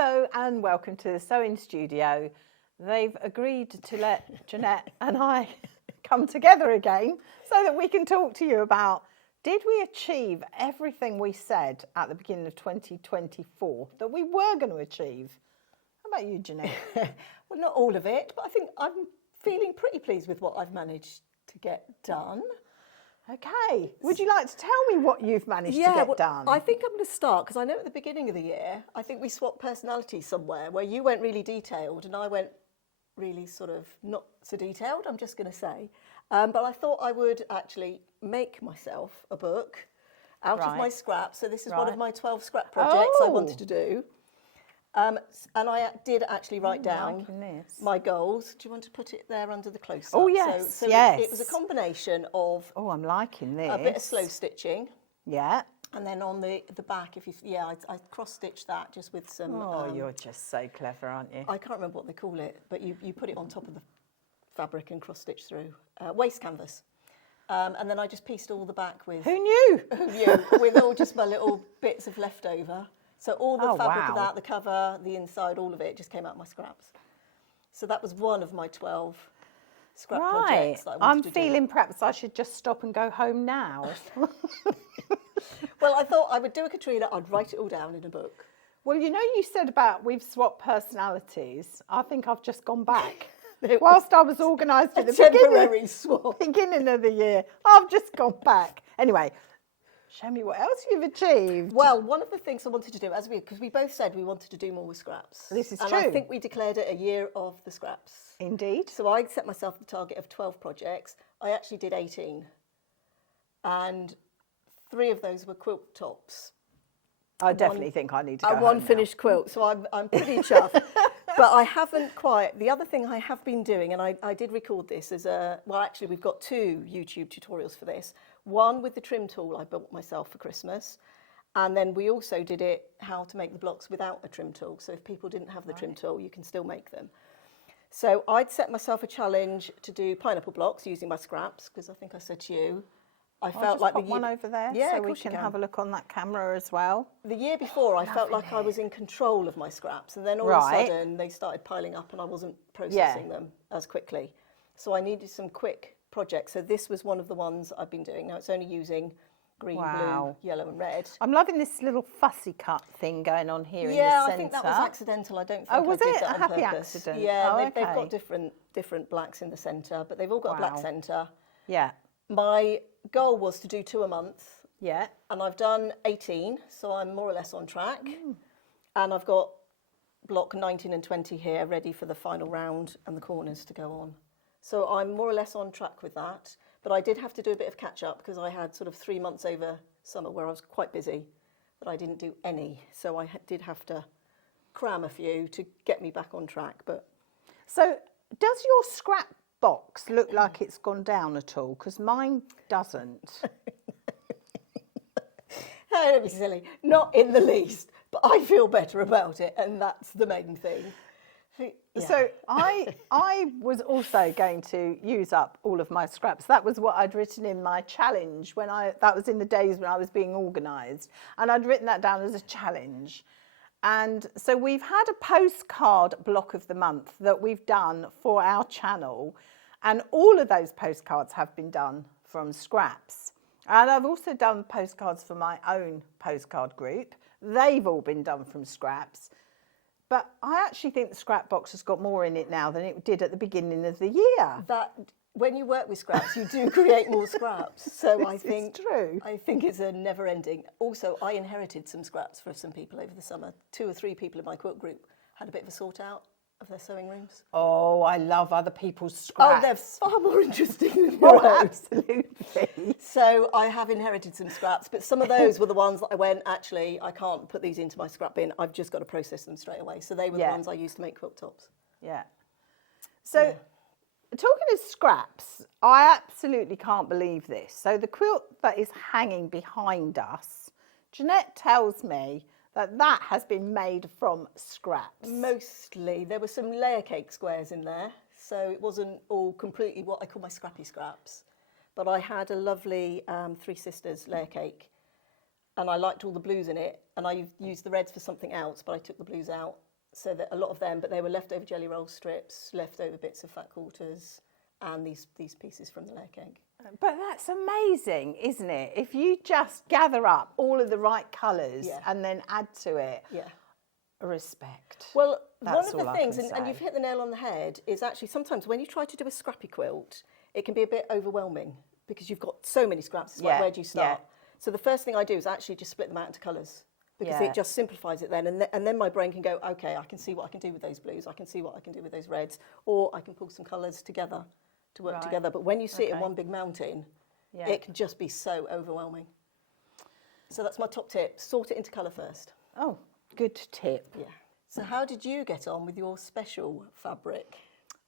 Hello and welcome to the sewing studio. They've agreed to let Jeanette and I come together again so that we can talk to you about, did we achieve everything we said at the beginning of 2024 that we were going to achieve? How about you, Jeanette? Well, not all of it, but I think I'm feeling pretty pleased with what I've managed to get done. Okay, would you like to tell me what you've managed to get done? I think I'm going to start, because I know at the beginning of the year, I think we swapped personalities somewhere where you went really detailed and I went really sort of not so detailed, I'm just going to say. But I thought I would actually make myself a book out of my scraps. So this is one of my 12 scrap projects I wanted to do. And I did actually write down my goals. Do you want to put it there under the close-up? Oh, yes, so yes. It was a combination of... Oh, I'm liking this. A bit of slow stitching. Yeah. And then on the back, if you... Yeah, I cross-stitched that just with some... Oh, you're just so clever, aren't you? I can't remember what they call it, but you put it on top of the fabric and cross-stitch through. Waste canvas. And then I just pieced all the back with... Who knew? Who knew? With all just my little bits of leftover. So all the fabric of that, the cover, the inside, all of it just came out of my scraps. So that was one of my 12 scrap projects that I wanted to do. I'm feeling perhaps I should just stop and go home now. Well, I thought I would do a Katrina, I'd write it all down in a book. Well, you know, you said about we've swapped personalities. I think I've just gone back. Whilst I was organised at the beginning of the year, I've just gone back. Anyway, show me what else you've achieved. Well, one of the things I wanted to do, because we both said we wanted to do more with scraps. This is true. And I think we declared it a year of the scraps. Indeed. So I set myself the target of 12 projects. I actually did 18. And 3 of those were quilt tops. I definitely think I need to go home one now. finished quilt, so I'm pretty chuffed. But I haven't quite... The other thing I have been doing, and I did record this as a... Well, actually, we've got 2 YouTube tutorials for this. One with the trim tool I built myself for Christmas. And then we also did it, how to make the blocks without a trim tool. So if people didn't have the trim tool, you can still make them. So I'd set myself a challenge to do pineapple blocks using my scraps, because I think I said to you, I felt like put one over there so we can have a look on that camera as well. The year before, I felt like I was in control of my scraps, and then all of a sudden they started piling up and I wasn't processing them as quickly. So I needed some quick projects. So this was one of the ones I've been doing. Now it's only using green, blue, yellow and red. I'm loving this little fussy cut thing going on here in the centre. Yeah, I think that was accidental. I don't think I did that on purpose. Accident? Yeah, they've got different blacks in the centre, but they've all got a black centre. Yeah. My goal was to do 2 a month. Yeah. And I've done 18, so I'm more or less on track. And I've got block 19 and 20 here ready for the final round and the corners to go on. So I'm more or less on track with that. But I did have to do a bit of catch up because I had sort of 3 months over summer where I was quite busy, but I didn't do any. So I did have to cram a few to get me back on track. But so does your scrap box look like it's gone down at all? Because mine doesn't. No, don't be silly. Not in the least. But I feel better about it, and that's the main thing. Yeah. So I was also going to use up all of my scraps. That was what I'd written in my challenge that was in the days when I was being organised, and I'd written that down as a challenge. And so we've had a postcard block of the month that we've done for our channel, and all of those postcards have been done from scraps. And I've also done postcards for my own postcard group. They've all been done from scraps. But I actually think the scrap box has got more in it now than it did at the beginning of the year. When you work with scraps, you do create more scraps. So I think true. I think it's a never ending. Also, I inherited some scraps for some people over the summer. 2 or 3 people in my quilt group had a bit of a sort out of their sewing rooms. Oh, I love other people's scraps. Oh, they're far more interesting than your own. Absolutely. So I have inherited some scraps, but some of those were the ones that I went, actually, I can't put these into my scrap bin. I've just got to process them straight away. So they were the ones I used to make quilt tops. Yeah. So talking of scraps, I absolutely can't believe this. So the quilt that is hanging behind us, Jeanette tells me that has been made from scraps. Mostly. There were some layer cake squares in there, so it wasn't all completely what I call my scrappy scraps. But I had a lovely Three Sisters layer cake, and I liked all the blues in it, and I used the reds for something else, but I took the blues out So that a lot of them, but they were leftover jelly roll strips, leftover bits of fat quarters, and these pieces from the layer cake. But that's amazing, isn't it? If you just gather up all of the right colours and then add to it, respect. Well, That's one of all the I things, can and say. you've hit the nail on the head, is actually sometimes when you try to do a scrappy quilt, it can be a bit overwhelming because you've got so many scraps. It's like, where do you start? So the first thing I do is actually just split them out into colours. Because it just simplifies it then. And then my brain can go, okay, I can see what I can do with those blues. I can see what I can do with those reds. Or I can pull some colours together to work together. But when you see it in one big mountain, it can just be so overwhelming. So that's my top tip. Sort it into colour first. Oh, good tip. Yeah. So how did you get on with your special fabric?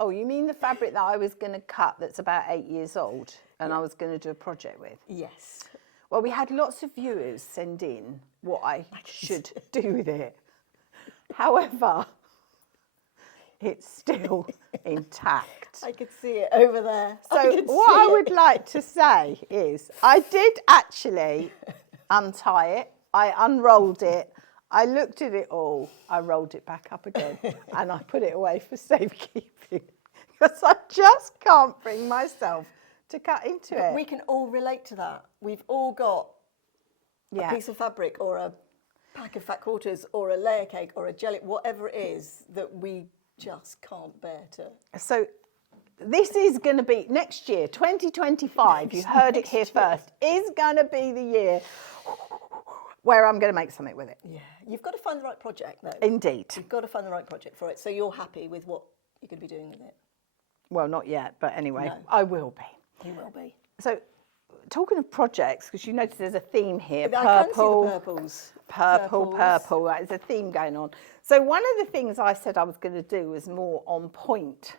Oh, you mean the fabric that I was going to cut that's about 8 years old and I was going to do a project with? Yes. Well, we had lots of viewers send in what I should do with it. However, it's still intact. I could see it over there. So what I would like to say is I did actually untie it. I unrolled it. I looked at it all. I rolled it back up again and I put it away for safekeeping because I just can't bring myself to cut into it. We can all relate to that. We've all got Yeah. a piece of fabric or a pack of fat quarters or a layer cake or a jelly, whatever it is that we just can't bear to. So this is going to be next year, 2025, you heard it here first, is going to be the year where I'm going to make something with it. Yeah, you've got to find the right project though. Indeed. You've got to find the right project for it so you're happy with what you're going to be doing with it. Well, not yet, but anyway, No. I will be. You will be. So talking of projects, because you notice there's a theme here, I can see the purples. purple, there's a theme going on. So one of the things I said I was going to do was more on point,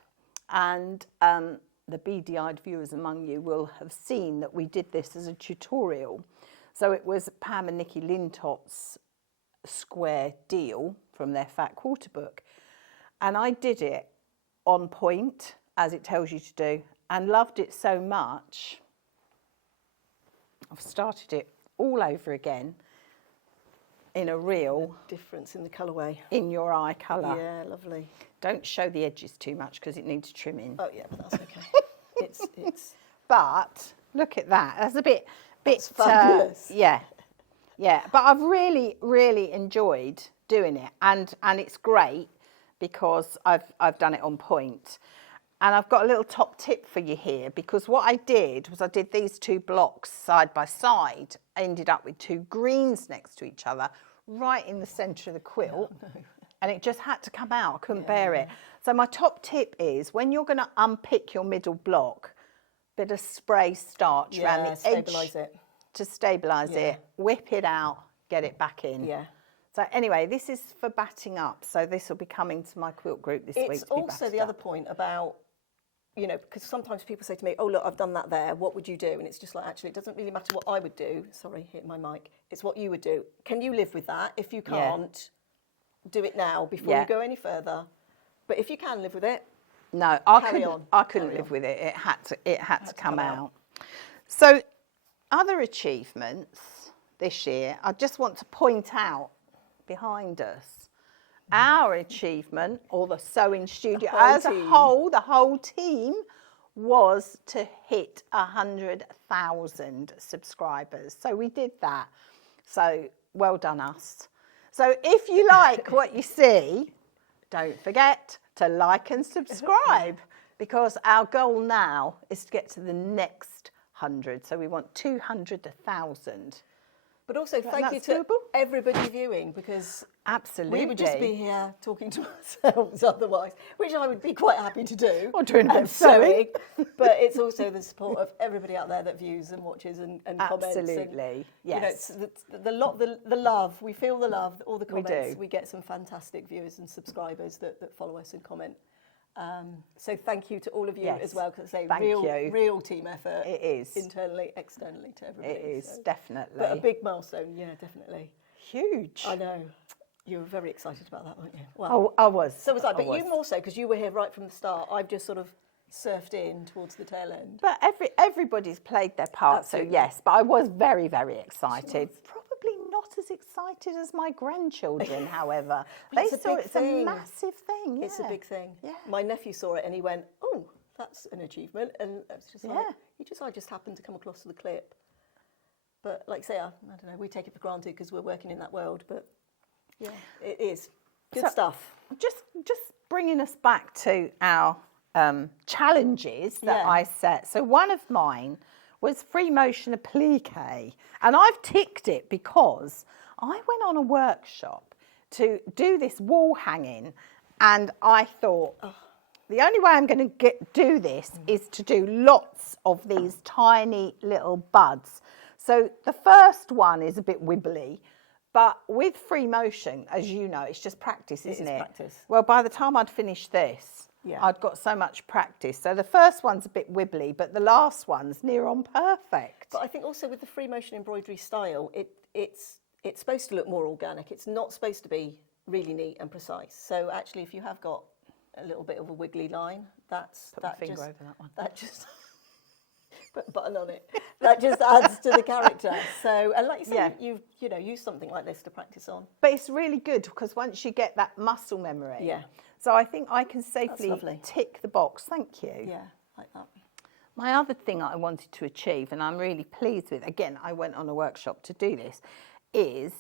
and the beady-eyed viewers among you will have seen that we did this as a tutorial. So it was Pam and Nikki Lintot's square deal from their Fat Quarter book, and I did it on point, as it tells you to do, and loved it so much, I've started it all over again in a real Difference in the colourway. in your eye colour. Yeah, lovely. Don't show the edges too much because it needs trimming. Oh yeah, but that's okay. it's But look at that. That's a bit That's fabulous. yeah. But I've really enjoyed doing it, and it's great because I've done it on point. And I've got a little top tip for you here, because what I did was I did these two blocks side by side. I ended up with two greens next to each other, right in the centre of the quilt. Oh, no. And it just had to come out. I couldn't bear it. So my top tip is when you're going to unpick your middle block, bit of spray starch around the edge to stabilise it, whip it out, get it back in. Yeah. So anyway, this is for batting up. So this will be coming to my quilt group this week. It's also the other point about, you know, because sometimes people say to me, oh, look, I've done that there. What would you do? And it's just like, actually, it doesn't really matter what I would do. Sorry, hit my mic. It's what you would do. Can you live with that? If you can't, do it now before you go any further. But if you can live with it, no, I couldn't live with it. It had to come out. So other achievements this year, I just want to point out behind us. Our achievement, or the sewing studio as a whole, the whole team, was to hit 100,000 subscribers. So we did that. So well done us. So if you like what you see, don't forget to like and subscribe, because our goal now is to get to the next 100. So we want 200 to 1,000. But also thank you to everybody viewing, because absolutely we would just be here talking to ourselves otherwise, which I would be quite happy to do. Or doing a bit of sewing. But it's also the support of everybody out there that views and watches and comments. Absolutely, yes. You know, the love, we feel the love, all the comments. We do. We get some fantastic viewers and subscribers that follow us and comment. So thank you to all of you as well, because it's a real team effort. It is. Internally, externally, to everybody. It is, definitely. But a big milestone, yeah, definitely. Huge. I know. You were very excited about that, weren't you? Well, I was. So was I. But you more so, because you were here right from the start. I've just sort of surfed in towards the tail end. But everybody's played their part, absolutely. So yes. But I was very, very excited. Probably possibly not as excited as my grandchildren, however. They it's a saw big it's a thing. massive thing. It's a yeah. big thing. Yeah. My nephew saw it and he went, "Oh, that's an achievement." And it's just like, I just happened to come across the clip. But like I say, I don't know, we take it for granted because we're working in that world. But yeah, it is. Good stuff. Just bringing us back to our challenges that I set. So one of mine was free motion applique, and I've ticked it because I went on a workshop to do this wall hanging, and I thought the only way I'm going to do this is to do lots of these tiny little buds. So the first one is a bit wibbly, but with free motion, as you know, it's just practice, isn't it? It is practice. Well, by the time I'd finished this, I'd got so much practice. So the first one's a bit wibbly, but the last one's near on perfect. But I think also with the free motion embroidery style, it's supposed to look more organic. It's not supposed to be really neat and precise. So actually, if you have got a little bit of a wiggly line, Put my finger over that one. That just put a button on it. That just adds to the character. So, and like you say, you use something like this to practice on. But it's really good because once you get that muscle memory. Yeah. So I think I can safely tick the box. Thank you. Yeah, like that. My other thing I wanted to achieve, and I'm really pleased with, again, I went on a workshop to do this, is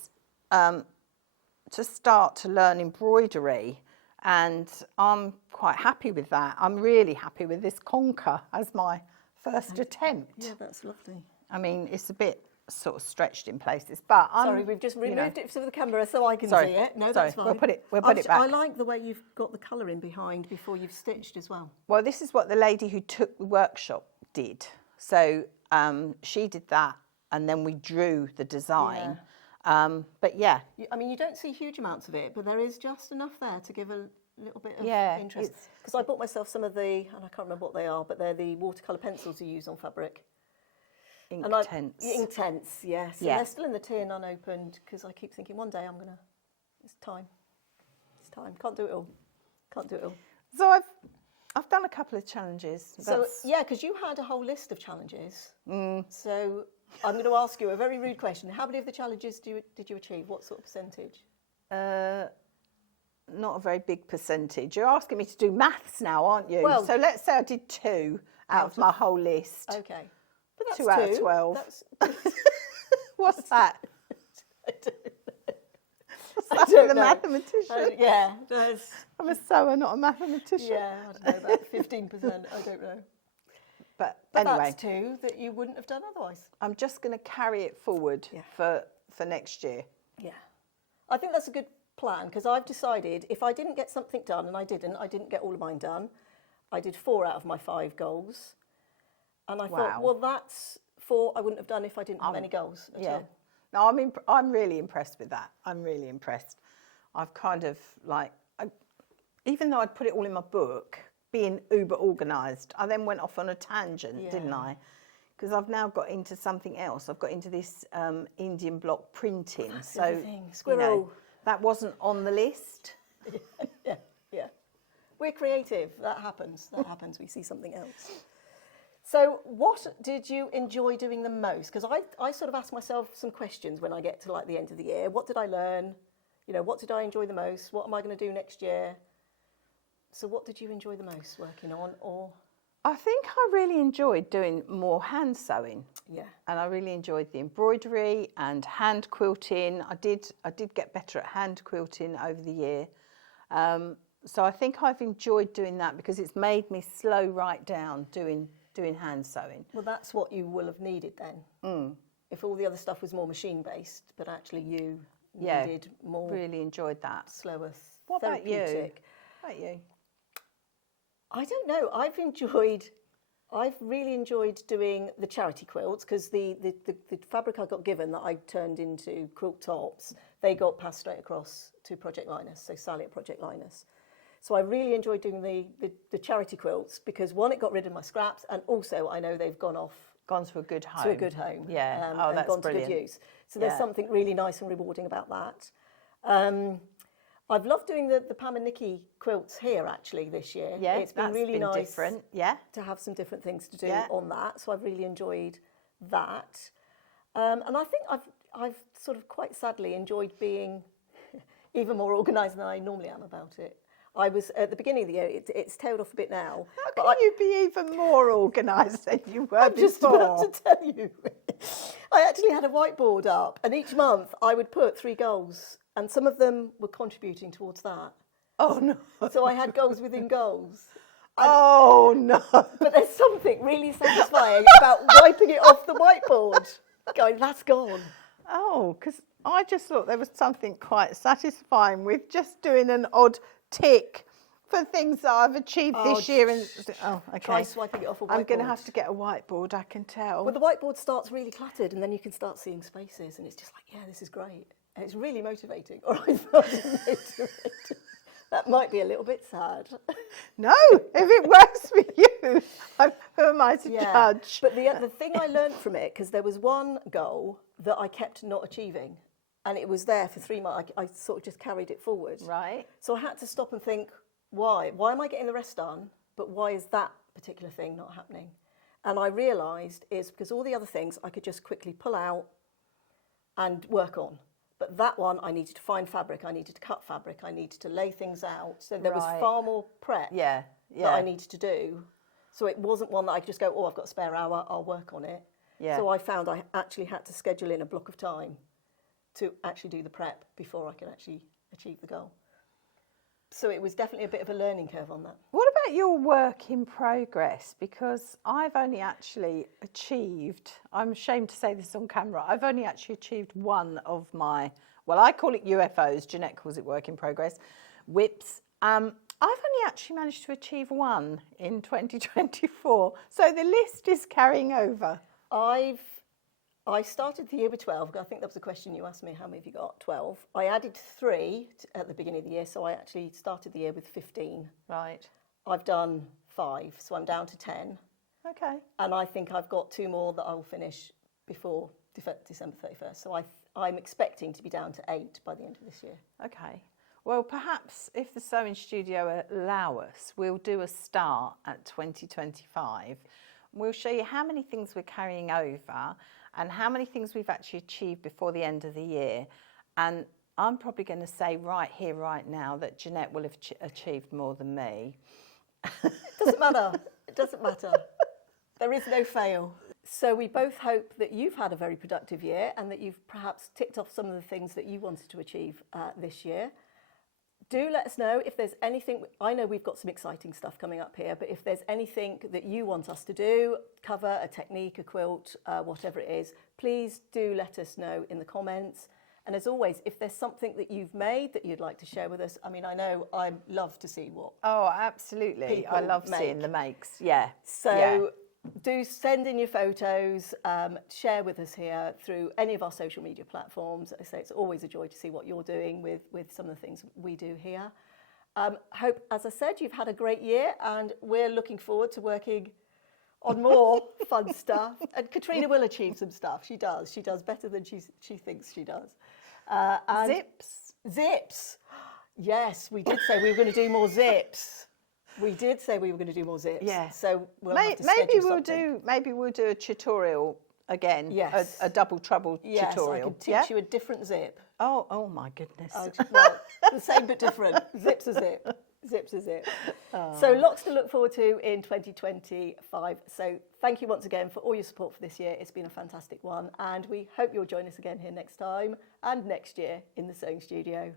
to start to learn embroidery. And I'm quite happy with that. I'm really happy with this conker as my first attempt. Yeah, that's lovely. I mean, it's a bit sort of stretched in places, but sorry, we've just removed it to the camera so I can see it. No, that's fine. We'll put it back. I like the way you've got the colour in behind before you've stitched as well. Well, this is what the lady who took the workshop did. So she did that, and then we drew the design. But yeah. I mean, you don't see huge amounts of it, but there is just enough there to give a little bit of interest. Because I bought myself some of the, and I can't remember what they are, but they're the watercolour pencils you use on fabric. Inktense, yes. And they're still in the tin, unopened, because I keep thinking one day it's time. Can't do it all. So I've done a couple of challenges. So yeah, because you had a whole list of challenges. So I'm going to ask you a very rude question. How many of the challenges did you achieve? What sort of percentage? Not a very big percentage. You're asking me to do maths now, aren't you? Well, so let's say I did 2 out of my whole list. Okay. But that's 2 out of 12. What's that? I don't know. What's that for the mathematician? Yeah. I'm a sewer, not a mathematician. Yeah, I don't know, about 15%. I don't know. But anyway. That's 2 that you wouldn't have done otherwise. I'm just going to carry it forward for next year. Yeah. I think that's a good plan because I've decided if I didn't get something done, and I didn't get all of mine done, I did 4 out of my 5 goals. And I thought, well, that's 4 I wouldn't have done if I didn't have any goals at all. No, I'm really impressed with that. I'm really impressed. I've kind of even though I'd put it all in my book, being uber organised, I then went off on a tangent, didn't I? Because I've now got into something else. I've got into this Indian block printing. That's the other thing. Squirrel. That wasn't on the list. Yeah. We're creative. That happens. We see something else. So what did you enjoy doing the most? Because I sort of ask myself some questions when I get to like the end of the year. What did I learn? What did I enjoy the most? What am I going to do next year? So what did you enjoy the most working on? Or I think I really enjoyed doing more hand sewing. Yeah. And I really enjoyed the embroidery and hand quilting. I did get better at hand quilting over the year. So I think I've enjoyed doing that because it's made me slow right down doing hand sewing. Well, that's what you will have needed then. If all the other stuff was more machine-based, but actually you needed more... really enjoyed that. Slower, What about you? therapeutic. What about you? I don't know. I've really enjoyed doing the charity quilts because the fabric I got given that I turned into quilt tops, they got passed straight across to Project Linus, so Sally at Project Linus. So I really enjoyed doing the charity quilts because one, it got rid of my scraps, and also I know they've gone to a good home. To a good home. Yeah. And that's gone brilliant. to good use. So there's something really nice and rewarding about that. I've loved doing the Pam and Nikki quilts here actually this year. Yeah, it's been really nice different. Yeah. to have some different things to do on that. So I've really enjoyed that. And I think I've sort of quite sadly enjoyed being even more organised than I normally am about it. I was, at the beginning of the year, it's tailed off a bit now. How can you be even more organised than you were before? Just about to tell you. I actually had a whiteboard up, and each month I would put 3 goals, and some of them were contributing towards that. Oh, no. So I had goals within goals. Oh, no. But there's something really satisfying about wiping it off the whiteboard. Going, that's gone. Oh, because I just thought there was something quite satisfying with just doing an odd tick for things that I've achieved this year. And okay. Try swiping it off a whiteboard. I'm going to have to get a whiteboard, I can tell. Well, the whiteboard starts really cluttered, and then you can start seeing spaces, and it's just like, yeah, this is great. And it's really motivating. Or I felt motivated. That might be a little bit sad. No, if it works for you, who am I to judge? But the thing I learned from it, because there was one goal that I kept not achieving, and it was there for 3 months. I sort of just carried it forward. Right. So I had to stop and think, why? Why am I getting the rest done? But why is that particular thing not happening? And I realised it's because all the other things I could just quickly pull out and work on. But that one, I needed to find fabric, I needed to cut fabric, I needed to lay things out. So there was far more prep that I needed to do. So it wasn't one that I could just go, oh, I've got a spare hour, I'll work on it. Yeah. So I found I actually had to schedule in a block of time to actually do the prep before I could actually achieve the goal. So it was definitely a bit of a learning curve on that. What about your work in progress? Because I've only actually achieved, I'm ashamed to say this on camera, I've only actually achieved one of my, well, I call it UFOs, Jeanette calls it work in progress, whips. I've only actually managed to achieve one in 2024. So the list is carrying over. I started the year with 12. I think that was the question you asked me, how many have you got? 12. I added 3 at the beginning of the year, so I actually started the year with 15. Right. I've done 5, so I'm down to 10. Okay. And I think I've got 2 more that I will finish before December 31st. So I'm expecting to be down to 8 by the end of this year. Okay. Well, perhaps if the sewing studio allow us, we'll do a start at 2025. We'll show you how many things we're carrying over and how many things we've actually achieved before the end of the year. And I'm probably going to say right here, right now, that Jeanette will have achieved more than me. It doesn't matter. It doesn't matter. There is no fail. So we both hope that you've had a very productive year and that you've perhaps ticked off some of the things that you wanted to achieve this year. Do let us know if there's anything. I know we've got some exciting stuff coming up here, but if there's anything that you want us to do, cover a technique, a quilt, whatever it is, please do let us know in the comments. And as always, if there's something that you've made that you'd like to share with us, I mean, I know I love to see what. Oh, absolutely. I love seeing the makes. Yeah. So do send in your photos, share with us here through any of our social media platforms. I say it's always a joy to see what you're doing with some of the things we do here. Hope, as I said, you've had a great year, and we're looking forward to working on more fun stuff. And Katrina will achieve some stuff. She does. She does better than she thinks she does. And zips. Yes, we did say we were going to do more zips. We did say we were going to do more zips. Yeah. So we'll have to maybe we'll do a tutorial again. Yes. A double trouble tutorial. Yes, I can teach you a different zip. Oh my goodness. Well, the same but different. Zip's a zip. Zip's a zip. Oh. So lots to look forward to in 2025. So thank you once again for all your support for this year. It's been a fantastic one, and we hope you'll join us again here next time and next year in the Sewing Studio.